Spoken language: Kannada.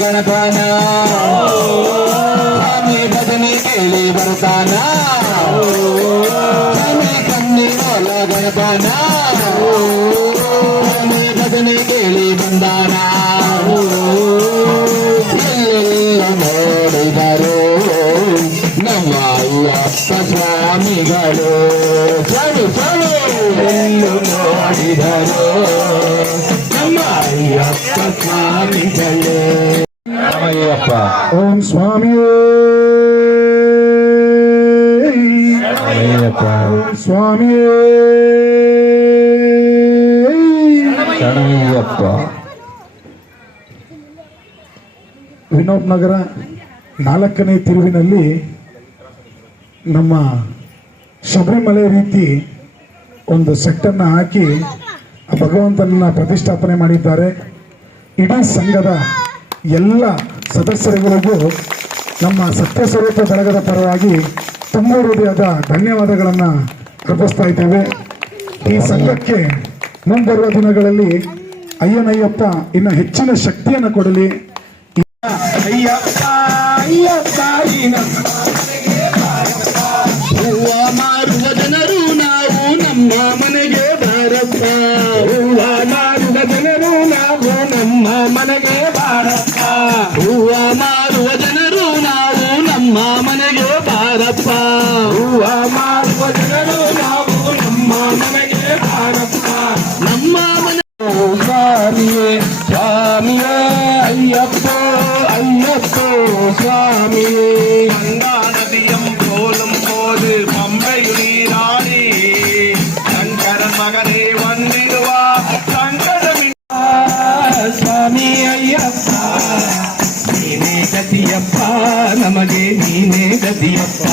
ಗಣಪನ ಸ್ವಾಮಿ ಭಜನೆ ಕೇಳಿ ಬರ್ತಾನ ಸ್ವಾಮಿ ಕಣ್ಣಿ ಓಲ ಗಣಪನ ಸ್ವಾಮಿ ಭಜನೆ ಕೇಳಿ ಬಂದಾನ ಎಲ್ಲ ನೋಡಿದರು ನಮ್ಮ ಅಯ್ಯಪ್ಪ ಸ್ವಾಮಿಗಳು ಸ್ವಾಮಿ ಸ್ವಾಮಿ ಎಲ್ಲೂ ನೋಡಿದರು ನಮ್ಮ ಅಯ್ಯಪ್ಪ ಸ್ವಾಮಿಗಳೇ ಅಯ್ಯಪ್ಪ ಓಂ ಸ್ವಾಮಿ ಅಯ್ಯಪ್ಪ ಸ್ವಾಮಿ ಶರಣಯ್ಯಪ್ಪ ವಿನೋದ್ ನಗರ 4ನೇ ತಿರುವಿನಲ್ಲಿ ನಮ್ಮ ಶಬರಿಮಲೆ ರೀತಿ ಒಂದು ಸೆಟ್ಟನ್ನು ಹಾಕಿ ಭಗವಂತನನ್ನ ಪ್ರತಿಷ್ಠಾಪನೆ ಮಾಡಿದ್ದಾರೆ. ಇಡೀ ಸಂಘದ ಎಲ್ಲ ಸದಸ್ಯರುಗಳಿಗೂ ನಮ್ಮ ಸತ್ಯಸ್ವರೂಪ ಬಳಗದ ಪರವಾಗಿ ತುಂಬ ಹೃದಯದ ಧನ್ಯವಾದಗಳನ್ನು ಅರ್ಪಿಸ್ತಾ ಇದ್ದೇವೆ. ಈ ಸಂಘಕ್ಕೆ ಮುಂಬರುವ ದಿನಗಳಲ್ಲಿ ಅಯ್ಯನಯ್ಯಪ್ಪ ಇನ್ನು ಹೆಚ್ಚಿನ ಶಕ್ತಿಯನ್ನು ಕೊಡಲಿ. ಅಯ್ಯಪ್ಪ ಅಯ್ಯಪ್ಪ ಹೂವ ಮಾರುವ ಜನರು ನಾವು ನಮ್ಮ ಮನೆಗೆ ಬಾರಪ್ಪ ಹೂವ ಮಾರುವ ಜನರು ನಾವು ನಮ್ಮ ಮನೆಗೆ ಬಾರಪ್ಪ ಹೂವ ಮಾರುವ ಜನರು ನಾವು ನಮ್ಮ ಮನೆಗೆ ಬಾರಪ್ಪ ಹೂವ ಮಾರುವ ಜನರು ನಾವು ನಮ್ಮ ಮನೆಗೆ ಬಾರಪ್ಪ ನಮ್ಮ ಮನೆ ಸ್ವಾಮಿಯೇ ಸ್ವಾಮಿಯೇ ಅಯ್ಯಪ್ಪ അയ്യപ്പോ സ്വാമിയേ ഗംഗാനദിയം പോലും പോത് പമ്പയുനീരാടി ശങ്കര മകനെ വന്നിടുവ സങ്കടമി സ്വാമി അയ്യപ്പ ನೀನೇ ಗತಿಯಪ್ಪ ನಮಗೆ ನೀನೇ ಗತಿಯಪ್ಪ